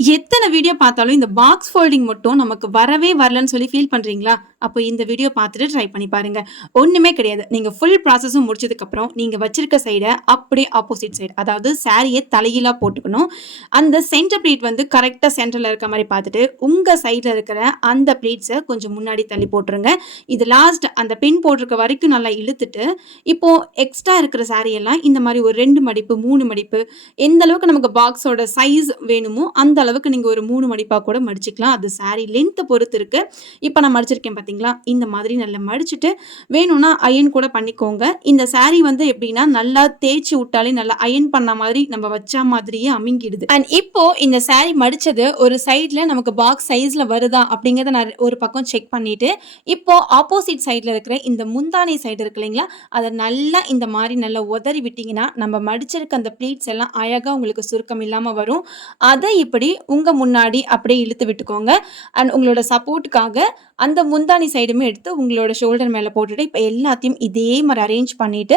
எத்தனை வீடியோ பார்த்தாலும் இந்த பாக்ஸ் ஃபோல்டிங் மட்டும் நமக்கு வரவே வரலன்னு சொல்லி ஃபீல் பண்றீங்களா? அப்போ இந்த வீடியோ பார்த்துட்டு ட்ரை பண்ணி பாருங்க. ஒண்ணுமே கிடையாது. நீங்க ஃபுல் ப்ராசஸும் முடிச்சதுக்கு அப்புறம் நீங்க வச்சிருக்க சைட அப்படியே ஆப்போசிட் சைடு, அதாவது சாரிய தலைகீழா போட்டுக்கணும். அந்த சென்டர் ப்ளீட் வந்து கரெக்ட்டா சென்டர்ல இருக்க மாரி பார்த்துட்டு, உங்க சைடுல இருக்கிற அந்த ப்ளீட்ஸ கொஞ்சம் முன்னாடி தள்ளி போட்டுருங்க. இது லாஸ்ட் அந்த பின் போட்டிருக்க வரைக்கும் நல்லா இழுத்துட்டு, இப்போ எக்ஸ்ட்ரா இருக்கிற சாரி எல்லாம் இந்த மாரி ஒரு 2 மடிப்பு, 3 மடிப்பு எந்த அளவுக்கு நமக்கு பாக்ஸோட சைஸ் வேணுமோ அந்த அளவுக்கு நீங்க ஒரு 3 மடிப்பா கூட மடிச்சுக்கலாம். அது சாரி லென்த் பொறுத்து இருக்கு. இப்ப நான் மடிச்சிருக்கேன் பார்த்தீங்களா? இந்த மாதிரி நல்லா மடிச்சுட்டு வேணும்னா அயர்ன் கூட பண்ணிக்கோங்க. இந்த சாரி வந்து எப்படின்னா நல்லா தேய்ச்சு விட்டாலே நல்லா அயர்ன் பண்ண மாதிரி நம்ம வச்சா மாதிரியே அமுங்கிடுது. அண்ட் இப்போ இந்த சாரி மடிச்சது ஒரு சைடுல நமக்கு பாக்ஸ் சைஸ்ல வருதா அப்படிங்கறத நான் ஒரு பக்கம் செக் பண்ணிட்டு, இப்போ ஆப்போசிட் சைடுல இருக்கிற இந்த முந்தானை சைடு இருக்கு இல்லைங்களா? அதை நல்லா இந்த மாதிரி நல்லா உதறி விட்டீங்கன்னா நம்ம மடிச்சிருக்க அந்த ப்ளீட்ஸ் எல்லாம் அழகா உங்களுக்கு சுருக்கம் இல்லாம வரும். அதை இப்படி உங்க முன்னாடி அப்படியே இழுத்து விட்டுக்கோங்க. அண்ட் உங்களோட சப்போர்ட்டுக்காக அந்த முந்தானி சைடுமே எடுத்து உங்களோட ஷோல்டர் மேல போட்டுட்டு இப்போ எல்லாத்தையும் இதே மாதிரி அரேஞ்ச் பண்ணிட்டு,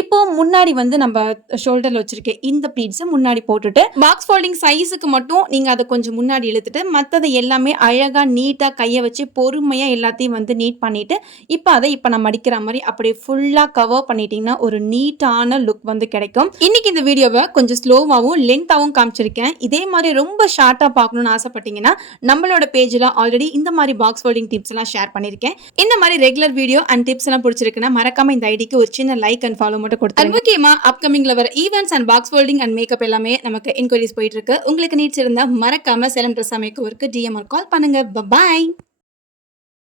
இப்போ முன்னாடி வந்து நம்ம ஷோல்டர்ல வச்சிருக்க இந்த ப்ளீட்ஸை முன்னாடி போட்டுட்டு பாக்ஸ் ஃபோல்டிங் சைஸுக்கு மட்டும் நீங்க அதை கொஞ்சம் முன்னாடி இழுத்துட்டு மற்றதை எல்லாமே அழகா நீட்டா கையை வச்சு பொறுமையா எல்லாத்தையும் வந்து நீட் பண்ணிட்டு, இப்போ அதை இப்போ நான் மடிக்கிற மாதிரி அப்படியே ஃபுல்லா கவர் பண்ணிட்டீங்கன்னா ஒரு நீட்டான லுக் வந்து கிடைக்கும். இன்னைக்கு இந்த வீடியோவை கொஞ்சம் ஸ்லோவாகவும் லென்த்தாகவும் காமிச்சிருக்கேன். இதே மாதிரி ரொம்ப ஷார்ட்டா பார்க்கணும்னு ஆசைப்பட்டீங்கன்னா நம்மளோட பேஜ்ல ஆல்ரெடி இந்த மாதிரி பாக்ஸ் ஃபோல்டிங் டிப்ஸ் எல்லாம் ஷேர் பண்ணிருக்கேன். இந்த மாதிரி ரெகுலர் வீடியோ அண்ட் டிப்ஸ் எல்லாம் பிடிச்சிருக்குன்னா மறக்காம இந்த ஐடிக்கு ஒரு சின்ன லைக் அண்ட் ஃபாலோ மட்டும் கொடுத்துருங்க. முக்கியமா அப்கமிங்ல வர events and box folding and makeup எல்லாமே நமக்கு என்கொயரிஸ் போயிட்டு இருக்கு. உங்களுக்கு நீட்ஸ் இருந்தா மறக்காம சேலம் ட்ரெஸ் மேக்கோவருக்கு டிஎம் கால் பண்ணுங்க. பாய்.